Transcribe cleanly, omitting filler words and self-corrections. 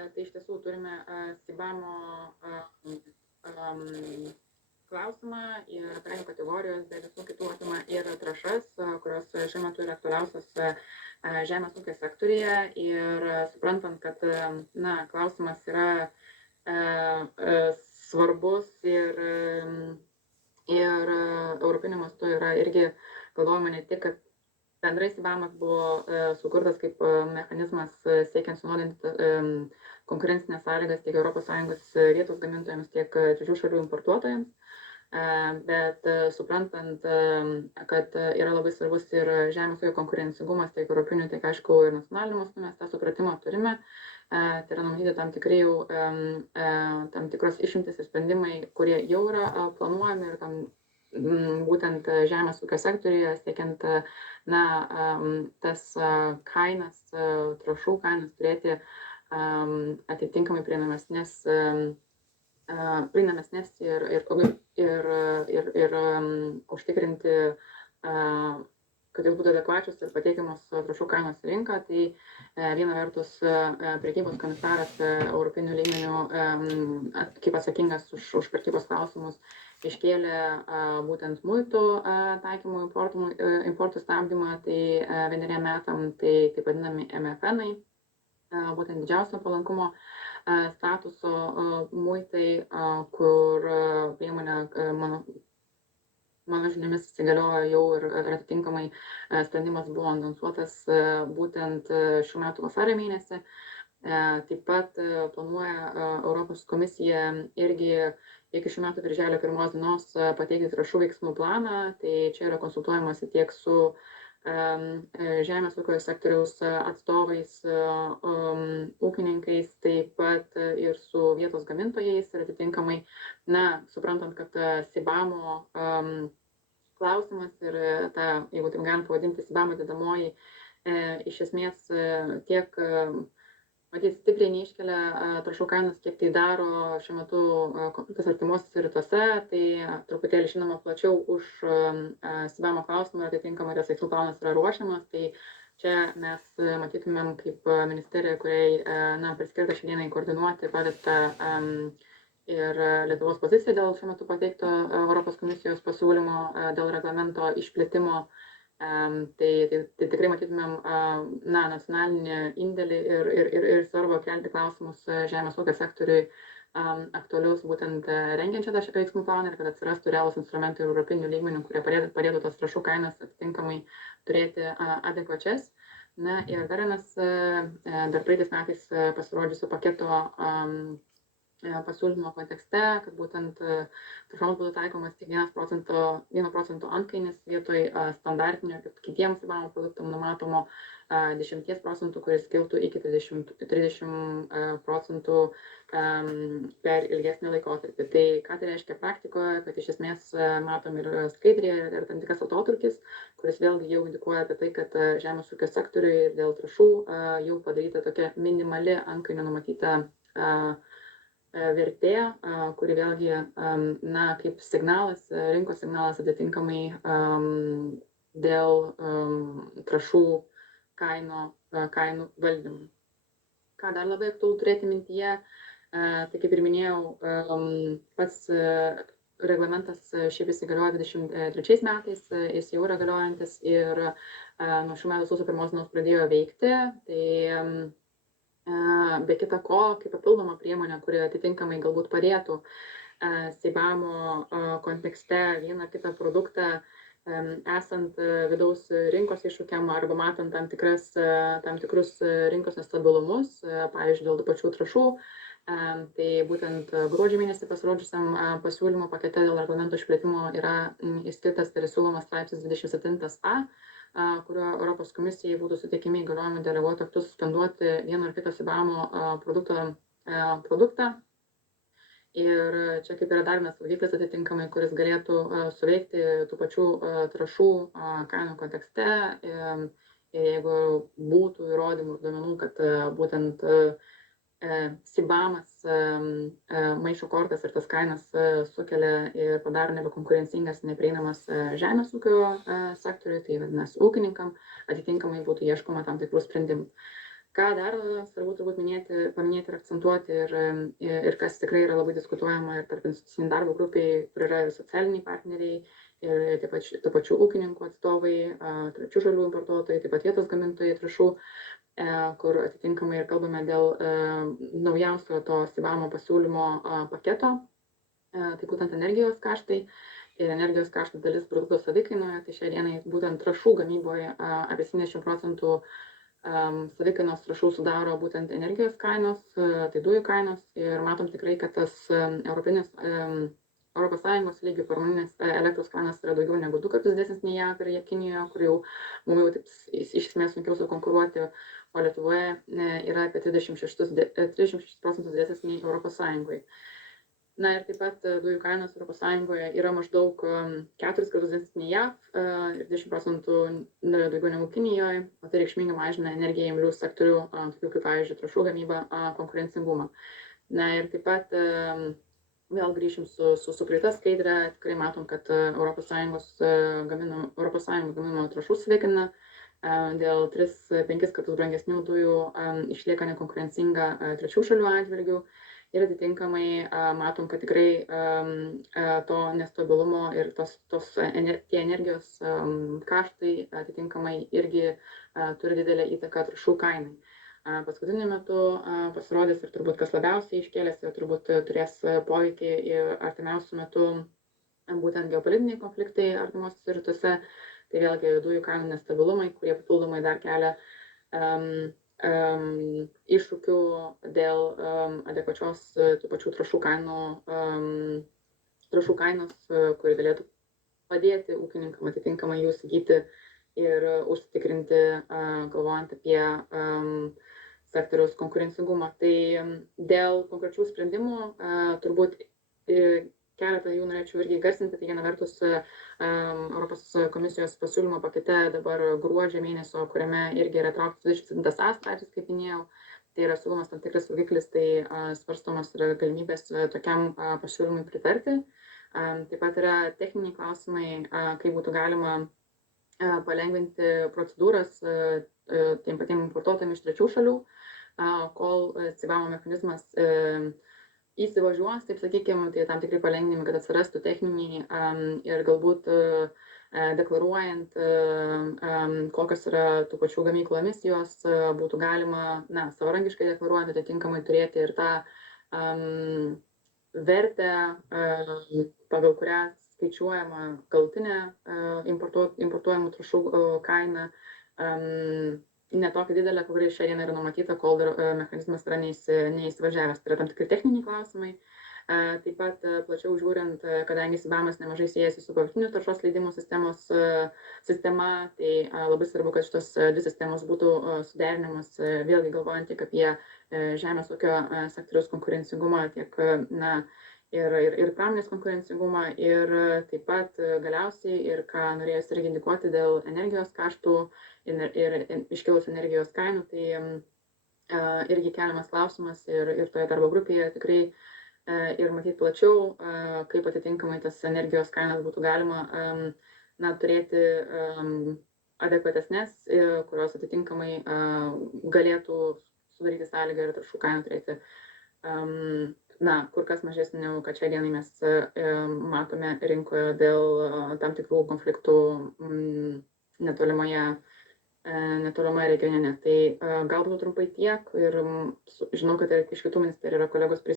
Tai iš tiesų turime CBAM-o klausimą ir kainų kategorijos be visų kitų apima ir trąšas, kurios šiuo metu yra aktualiausios žemės ūkio sektoriuje ir suprantant, kad klausimas yra svarbus ir europiniu mastu yra irgi galvojama ne tik, kad bendrai CBAM-as buvo sukurtas kaip mechanizmas siekiant suvienodinti konkurencinės sąlygas tiek ES vietos gamintojams, tiek trečių šalių importuotojams. Bet suprantant, kad yra labai svarbus ir žemės ūkio konkurencingumas tiek europiniu, tiek aišku ir nacionaliniu mastu, mes tą supratimą turime. Tai yra numatyti tam tikrai jau tam tikros išimtis ir sprendimai, kurie jau yra planuojami ir tam būtent žemės ūkio sektoriuje, siekiant tas kainas, trąšų kainas turėti atitinkamai prieinamesnės ir užtikrinti, kad jos būtų adekvačios ir pateikiamos trąšų kainos į rinką. Tai viena vertus prekybos komisaras europinių lygmenių, kaip atsakingas už prekybos klausimus, iškėlė būtent muitų taikymų importų stabdymą, tai 1 metam, tai taip vadinami MFN-ai, būtent didžiausio palankumo statuso muitai, kur priemonė mano žiniomis įsigaliojo jau ir atitinkamai sprendimas buvo anonsuotas būtent šių metų vasario mėnesį. Taip pat planuoja Europos komisija irgi iki šių metų birželio 1 dienos pateikti trąšų veiksmų planą. Tai čia yra konsultuojamasi tiek su žemės ūkio sektoriaus atstovais, ūkininkais, taip pat ir su vietos gamintojais ir atitinkamai, suprantant, kad CBAM-o klausimas ir ta, jeigu taip galim pavadinti, CBAM-o dedamoji, iš esmės tiek matyt, stipriai neiškelia trąšų kainos, kiek tai daro šiuo metu konfliktas artimuosiuose rytuose, tai truputėlį žinoma plačiau už CBAM-o klausimą ir atitinkamai tas veiksmų planas yra ruošiamas. Tai čia mes matytumėm kaip ministerija, kuriai priskirta šiandienai koordinuoti pavesta ir Lietuvos pozicija dėl šiuo metu pateikto Europos komisijos pasiūlymo dėl reglamento išplėtimo. Tai tikrai matytumėm nacionalinį indėlį ir svarbą kelti klausimus žemės ūkio sektoriui aktualius būtent rengiančią tą veiksmų planą ir kad atsirastų realūs instrumentai europinių lygmenių, kurie padėtų tas trąšų kainas atitinkamai turėti adekvačias. Ir dar vienas dar praeitais metais pasirodžiusio paketo pasiūlymo kontekste, kad būtent trąšoms būtų taikomas tik 1 procento antkainis vietoj standartinio kitiems CBAM produktams numatomo 10 procentų, kuris kiltų iki 30 procentų per ilgesnį laikotarpį. Tai ką tai reiškia praktikoje, kad iš esmės matom ir skaidrėje ir tam tikras atotrūkis, kuris vėlgi jau indikuoja apie tai, kad žemės ūkio sektoriui ir dėl trąšų jau padaryta tokia minimali antkainio numatyta vertė, kuri vėlgi, kaip signalas, rinkos signalas atitinkamai dėl trąšų kainų valdymų. Ką dar labai aktualu turėti mintyje, tai kaip ir minėjau, pats reglamentas šiaip įsigaliojo 23 metais, jis jau yra galiojantis ir nuo šių metų sausio 1 dienos pradėjo veikti. Tai be kita ko, kaip papildoma priemonė, kuri atitinkamai galbūt padėtų CBAM-o kontekste vieną ar kitą produktą esant vidaus rinkos iššūkiam arba matant tam tikrus rinkos nestabilumus, pavyzdžiui, dėl tų pačių trąšų. Tai būtent gruodžio mėnesį pasirodžiusiam pasiūlymo pakete dėl reglamento išplėtimo yra įskirtas ir siūlomas straipsnis 27a, kurio Europos komisijai būtų suteikiami įgaliojimai deleguoti aktus suspenduoti vieno ar kito CBAM-o produktą. Ir čia kaip yra dar vienas saugiklis atitinkamai, kuris galėtų suveikti tų pačių trąšų kainų kontekste. Ir jeigu būtų įrodymų ir duomenų, kad būtent CBAM-as maišo kortas ir tas kainas sukelia ir padaro nebekonkurencingas, neprieinamas žemės ūkio sektoriui, tai vadinasi ūkininkam, atitinkamai būtų ieškoma tam tikrų sprendimų. Ką dar svarbu turbūt paminėti ir akcentuoti ir kas tikrai yra labai diskutuojama ir tarp institucinių darbo grupėj, kur yra ir socialiniai partneriai, ir tų pačių ūkininkų atstovai, trečių šalių importuotojai, taip pat vietos gamintojai trąšų, kur atitinkamai ir kalbame dėl naujausio to CBAM pasiūlymo paketo, tai būtent energijos kaštai. Ir energijos kaštų dalis produkto savikainoje, tai šiai dienai būtent trąšų gamyboje apie 70% savikainos trąšų sudaro būtent energijos kainos, tai dujų kainos, ir matom tikrai, kad tas Europos Sąjungos lygių pramoninės elektros kainos yra daugiau negu 2 kartus didesnis nei JAV ir Kinijoje, kur jau mums jau taip iš esmės sunkiau sukonkuruoti, o Lietuvoje yra apie 36% didesnis nei Europos Sąjungoje. Na ir taip pat dujų kainos Europos Sąjungoje yra maždaug 4 kartus didesnės nei JAV ir 20% daugiau negu Kinijoje, o tai reikšmingai mažina energiją imlių sektorių, tokių kaip, pavyzdžiui, trąšų gamyba, konkurencingumą. Na ir taip pat vėl grįšim su praeita skaidre, tikrai matom, kad Europos Sąjungos gaminamo trąšų savikaina dėl 3-5 kartus brangesnių dujų išlieka nekonkurencinga trečių šalių atžvilgių. Ir atitinkamai matom, kad tikrai to nestabilumo ir tie energijos kaštai atitinkamai irgi turi didelę įtaką trąšų kainai. Paskutiniu metu pasirodys ir turbūt kas labiausiai iškėlėsi, turbūt turės poveikį ir artimiausių metų būtent geopolitiniai konfliktai artimuosiuose rytuose, tai vėlgi dujų kainų nestabilumai, kurie papildomai dar kelia iššūkių dėl adekvačios tų pačių trąšų kainos, kuri galėtų padėti ūkininkam atitinkamai jų įsigyti ir užsitikrinti, galvojant apie sektoriaus konkurencingumą. Tai dėl konkrečių sprendimų turbūt keletą jų norėčiau irgi garsinti. Tai viena vertus Europos komisijos pasiūlymo pakete dabar gruodžio mėnesio, kuriame irgi yra trauktas 27a straipsnis, kaip minėjau, tai yra siūlomas tam tikras saugiklis, tai svarstomas yra galimybės tokiam pasiūlymui pritarti. Taip pat yra techniniai klausimai, kaip būtų galima palengvinti procedūras tiem patiem importuotojams iš trečių šalių, kol CBAM mechanizmas įsivažiuos, taip sakykime, tai tam tikrai palengvinimai, kad atsirastų techniniai ir galbūt deklaruojant, kokios yra tų pačių gamyklų emisijos, būtų galima savarankiškai deklaruojant atitinkamai turėti ir tą vertę, pagal kurią skaičiuojama galutinė importuojamų trąšų kaina, ne tokia didelė, kuri šią dieną yra numatyta, kol dar mechanizmas yra neįsivažiavęs. Tai yra tam tikri techniniai klausimai. Taip pat plačiau žiūrint, kadangi CBAM-as nemažai siejasi su apivartinių taršos leidimų sistema, tai labai svarbu, kad šitos dvi sistemos būtų suderinimas, vėlgi galvojant tiek apie žemės ūkio sektoriaus konkurencingumą, tiek ir pramonės konkurencingumą, ir taip pat galiausiai, ir ką norėjus irgi indikuoti dėl energijos kaštų ir iškilus energijos kainų, tai irgi keliamas klausimas ir toje darbo grupėje tikrai ir matyti plačiau, kaip atitinkamai tas energijos kainas būtų galima turėti adekvatesnės, kurios atitinkamai galėtų sudaryti sąlygą ir trąšų kainą turėti kur kas mažesnį, negu kad šią dieną mes matome rinkoje dėl tam tikrų konfliktų netolimoje regione. Tai galbūt trumpai tiek, ir žinau, kad iš kitų ministerijų yra kolegos